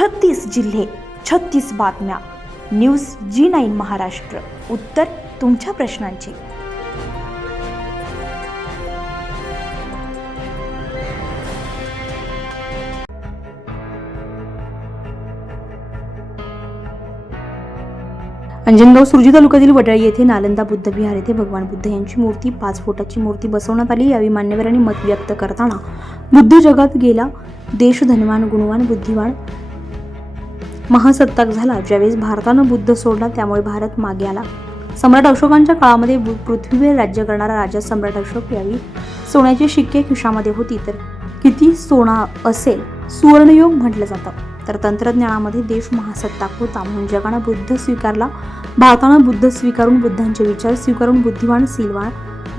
छत्तीस जिल्हे छत्तीस बातम्या. News G nine Maharashtra. उत्तर तुमच्या प्रश्नांची. अंजनगाव सुरजी तालुक्यातील वडाळी येथे नालंदा बुद्ध विहार येथे भगवान बुद्ध यांची मूर्ती पाच फुटाची मूर्ती बसवण्यात आली. यावेळी मान्यवरांनी मत व्यक्त करताना बुद्ध जगात गेला देश धनवान गुणवान बुद्धिवान महासत्ताक झाला. ज्यावेळेस भारतानं बुद्ध सोडला त्यामुळे भारत मागे आला. सम्राट अशोकांच्या काळामध्ये बु- पृथ्वीवर राज्य करणारा राजा सम्राट अशोक यावेळी सोन्याची शिक्के खिशामध्ये होती. तर किती सोना असेल? सुवर्णयोग म्हटलं जातं. तर तंत्रज्ञानामध्ये देश महासत्ताक होता. म्हणून जगानं बुद्ध स्वीकारला. भारतानं बुद्ध स्वीकारून बुद्धांचे विचार स्वीकारून बुद्धिवान सिलवान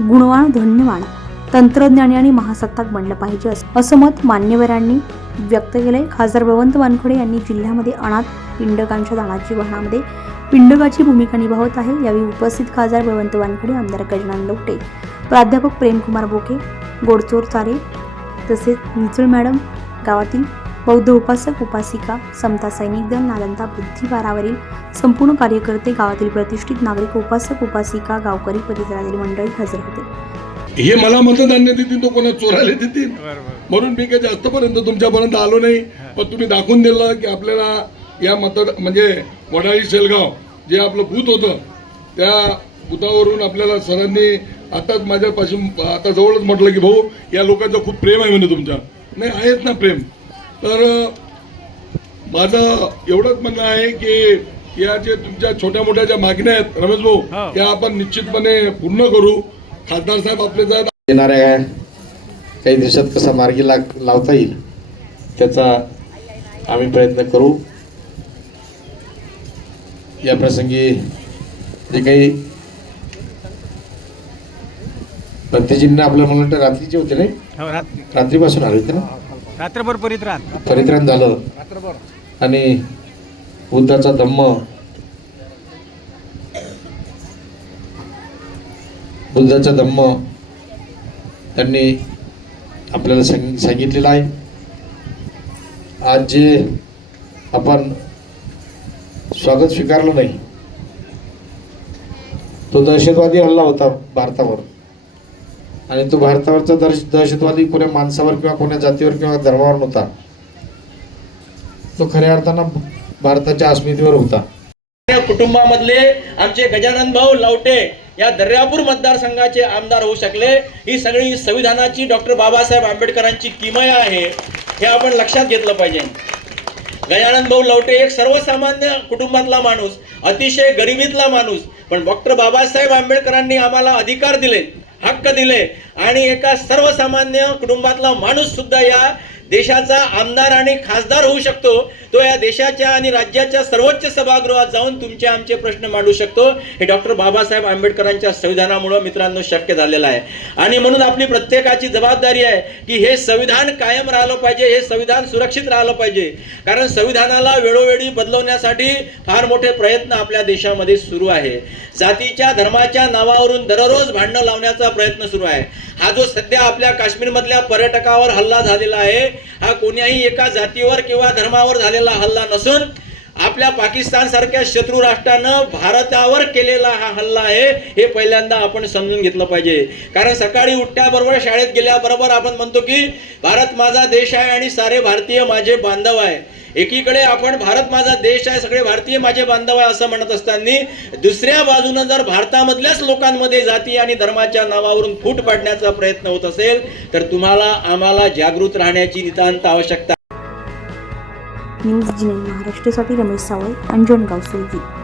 गुणवान धन्यवान तंत्रज्ञानी आणि महासत्ताक बनलं पाहिजे असं- असं मत मान्यवरांनी व्यक्त केलंय. खासदार बळवंत वानखडे यांनी जिल्ह्यामध्ये अनाथ पिंडकांच्या दानाची वाहनामध्ये पिंडकाची भूमिका निभावत आहे. यावेळी उपस्थित खासदार बळवंत वानखडे आमदार गजानन लवटे प्राध्यापक प्रेमकुमार बोके गोडचोर चारे तसेच मिचळ मॅडम गावातील बौद्ध उपासक उपासिका समता सैनिक दल नालंदा बुद्धिवारावरील संपूर्ण कार्यकर्ते गावातील प्रतिष्ठित नागरिक उपासक उपासिका गावकरी परिसरातील मंडळी हजर होते. हे मला मतदान्य देतील तो कोणा चोरायला देतील. म्हणून मी काही जास्तपर्यंत तुमच्यापर्यंत आलो नाही. पण तुम्ही दाखवून दिलं की आपल्याला या मतद म्हणजे वडाळी शेलगाव जे आपलं बूथ होतं त्या बुथावरून आपल्याला सरांनी आताच माझ्यापासून आता जवळच म्हटलं की भाऊ या लोकांचं खूप प्रेम आहे म्हणे तुमच्या. नाही आहेत ना प्रेम. तर माझं एवढंच म्हणणं आहे की या जे तुमच्या छोट्या मोठ्या ज्या मागण्या आहेत रमेश भाऊ त्या आपण निश्चितपणे पूर्ण करू. खासदार साहेब आपले जर येणाऱ्या काही दिवसात कसा मार्गी लाग लावता येईल त्याचा आम्ही प्रयत्न करू. या प्रसंगी जे काही भक्तजींना आपलं म्हणून वाटतं रात्रीचे होते नाही? हो रात्री. रात्रीपासून आले होते ना? रात्रभर परित्राण परित्राण झालं. आणि बुद्धाचा धम्म बुद्धाचा धम्म त्यांनी आपल्याला सांग सांगितलेलं आहे. आज जे आपण स्वागत स्वीकारलं नाही तो दहशतवादी हल्ला होता भारतावर. आणि तो भारतावरचा दहश दहशतवादी कोण्या माणसावर किंवा कोण्या जातीवर किंवा धर्मावर नव्हता. तो खऱ्या अर्थानं भारताच्या अस्मितेवर होता. कुटुंबामधले आमचे गजानन भाऊ लावटे या दर्यापूर मतदारसंघाचे आमदार होऊ शकले. ही सगळी संविधानाची डॉक्टर बाबासाहेब आंबेडकरांची किमया आहे हे आपण लक्षात घेतलं पाहिजे. गजानन भाऊ लवटे एक सर्वसामान्य कुटुंबातला माणूस अतिशय गरिबीतला माणूस पण डॉक्टर बाबासाहेब आंबेडकरांनी आम्हाला अधिकार दिले हक्क दिले आणि एका सर्वसामान्य कुटुंबातला माणूस सुद्धा या देशाचा आमदार आणि खासदार होऊ शकतो तो या देशाच्या आणि राज्याच्या सर्वोच्च सभागृहात जाऊन तुमचे आमचे प्रश्न मांडू शकतो. हे डॉक्टर बाबासाहेब आंबेडकरांच्या संविधानामुळं मित्रांनो शक्य झालेलं आहे. आणि म्हणून आपली प्रत्येकाची जबाबदारी आहे की हे संविधान कायम राहिलं पाहिजे हे संविधान सुरक्षित राहिलं पाहिजे. कारण संविधानाला वेळोवेळी बदलवण्यासाठी फार मोठे प्रयत्न आपल्या देशामध्ये सुरू आहे. जातीच्या धर्माच्या नावावरून दररोज भांडणं लावण्याचा प्रयत्न सुरू आहे. हा जो सध्या आपल्या काश्मीरमधल्या पर्यटकावर हल्ला झालेला आहे हा कोण्याही एका जातीवर किंवा धर्मावर झालेला हल्ला नसून आपल्या पाकिस्तान सारख्या शत्रू राष्ट्रानं भारतावर केलेला हा हल्ला आहे हे पहिल्यांदा आपण समजून घेतलं पाहिजे. कारण सकाळी उठल्याबरोबर शाळेत गेल्याबरोबर आपण म्हणतो की भारत माझा देश आहे आणि सारे भारतीय माझे बांधव आहे. एकीकडे आपण भारत माझा देश आहे सगळे भारतीय माझे बांधव आहे असं म्हणत असताना दुसऱ्या बाजूनं जर भारतामधल्याच लोकांमध्ये जाती आणि धर्माच्या नावावरून फूट पाडण्याचा प्रयत्न होत असेल तर तुम्हाला आम्हाला जागृत राहण्याची नितांत आवश्यकता न्यूज जी महाराष्ट्रासाठी रमेश सावळे अंजनगाव सुरजी